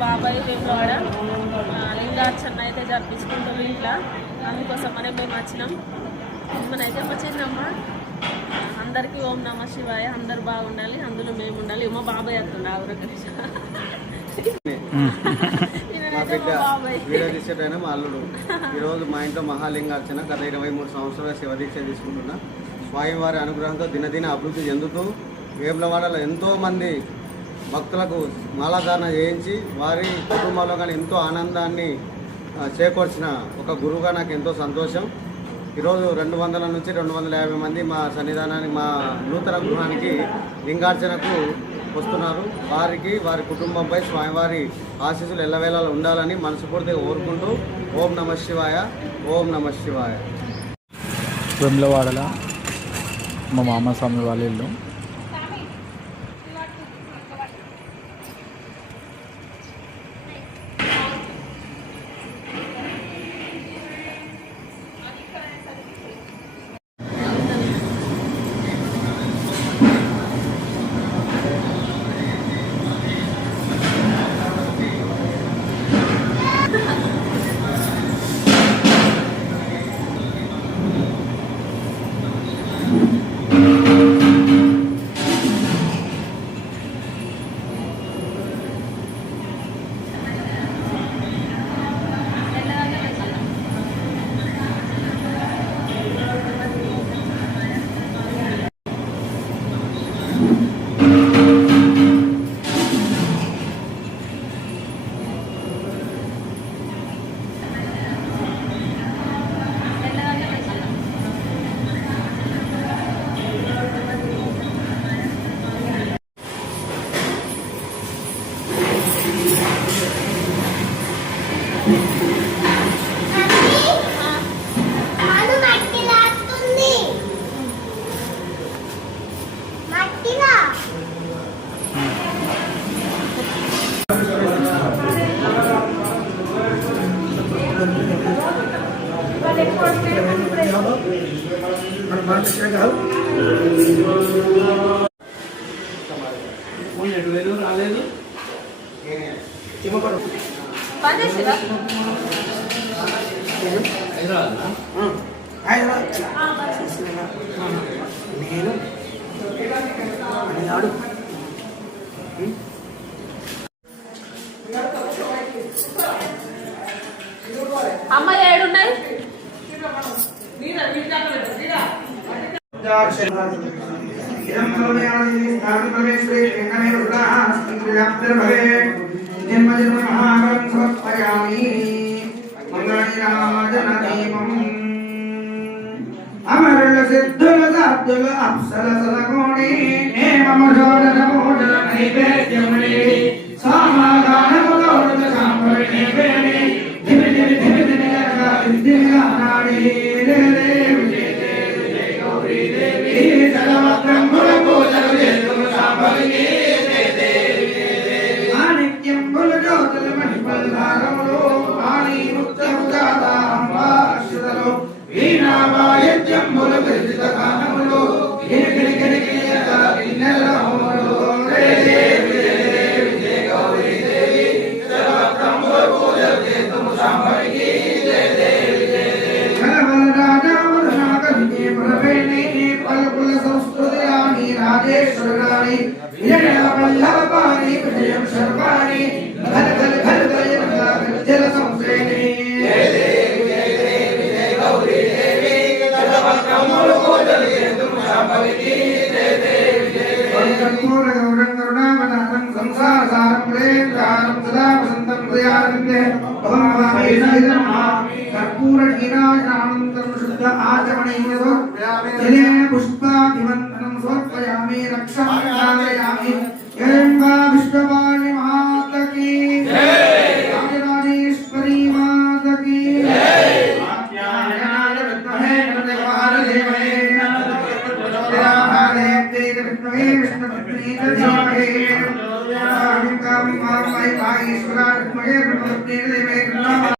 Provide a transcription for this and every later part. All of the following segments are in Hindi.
బాబాయ్ ఆ, లింగార్చన అయితే జరిపించుకుంటాం ఇంట్లో. అందుకోసం మనం మేము వచ్చినాం. మనైతే మా చిన్నమ్మ. అందరికీ ఓం నమ శివాయ అందరు బాగుండాలి అందులో మేము ఉండాలి. మా బాబాయ్ వస్తుండ ఆవిడ మా అల్లుడు. ఈరోజు మా ఇంట్లో మహాలింగార్చన గత ఇరవై మూడు సంవత్సరాల శివదీక్ష తీసుకుంటున్నా. స్వామివారి అనుగ్రహంతో దినదిన అభివృద్ధి చెందుతూ వేములవాడలో ఎంతో మంది భక్తులకు మాలాధారణ చేయించి వారి కుటుంబంలో కానీ ఎంతో ఆనందాన్ని చేకూర్చిన ఒక గురువుగా నాకు ఎంతో సంతోషం. ఈరోజు రెండు వందల నుంచి రెండు వందల యాభై మంది మా సన్నిధానానికి మా నూతన గృహానికి లింగార్చనకు వస్తున్నారు. వారికి వారి కుటుంబంపై స్వామివారి ఆశీస్సులు ఎల్లవేళలా ఉండాలని మనస్ఫూర్తిగా కోరుకుంటూ ఓం నమ శివాయ ఓం నమ శివాయ. వెమ్లవాడల మా మామ స్వామి వాళ్ళ ఇల్లు. మన బాలకృష్ణ గారు ఎటు వేలు రాలేదు ఇవ్వకూడదు నేను అనేవాడు అమరుల సిద్ధుల సాధుల అప్సల సలకోణి నేమమ జోడన భోజన నైవేద్యముని कर्पूरक्षीराग्रहणन्तरं शुद्ध आचमणेन स्वप्यामेन पुष्पाभिवन्दनं समर्पयामि रक्षामि जयम्बा विश्ववाणि मातकी राजराजेश्वरी मातकी आज्ञायणाय विद्महे कृतवारदेवहे विष्णवे विष्णुपत्नी धीमहे कामिकां माँ मयि भागेश्वरा विद्महे प्रपत्नी देवे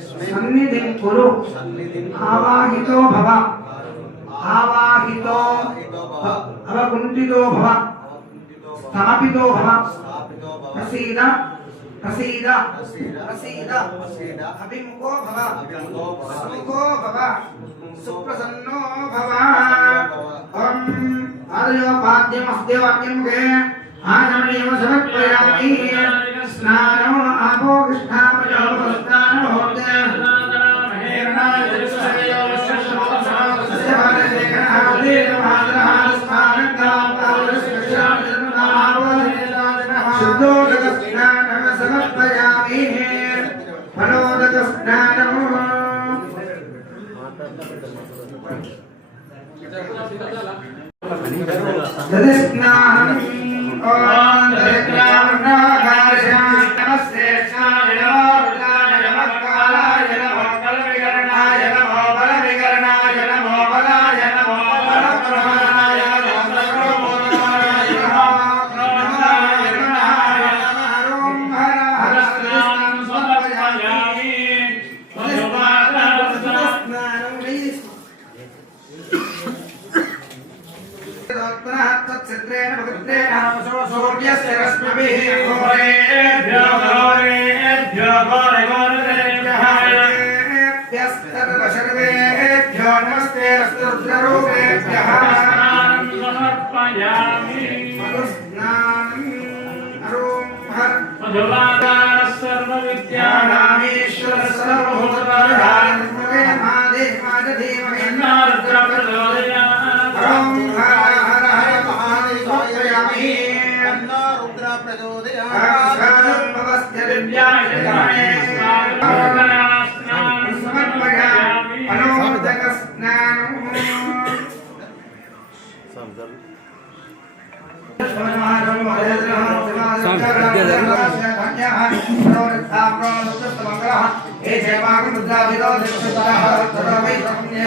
सन्निधिं कुरु। आवाहितो भव। आवाहितो अवकुण्ठितो भव। स्थापितो भव। प्रसीद। प्रसीद। प्रसीद। अभिमुखो भव। सुमुखो भव। सुप्रसन्नो भव। ॐ आदयोपाद्यमस्ते वाक्यमुखे आचरणेव समर्पयामि स्नानम् आपो कृष्णाम् should know. तत्सत्रेण भगत्रेण सूर्यस्य रश्मिभिः घोरेभ्यो घोरेभ्यो नमस्ते रुद्ररूपेभ्यः मधुस्नानम् अरुं हर ज्ञानामीश्वर सर्वभूतप्रधानं महादेवाय ఏ జయమాగ ముద్రాభిరో దిక్షితాహ తరవై సంజ్ఞే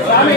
స్వామి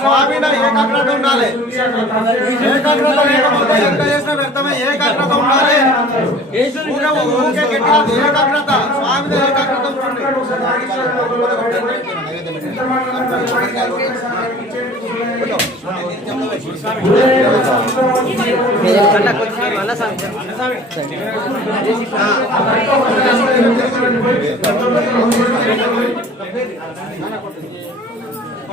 స్వామిన ఏకాగ్రత ఉండాలి. ఏకాగ్రత లేకపోతే ఎంత చేసినా వ్యర్థమే. ఏకాగ్రత ఉండాలి. ఏకాగ్రత. స్వామిన ఏకాగ్రత ఉండండి. అన్న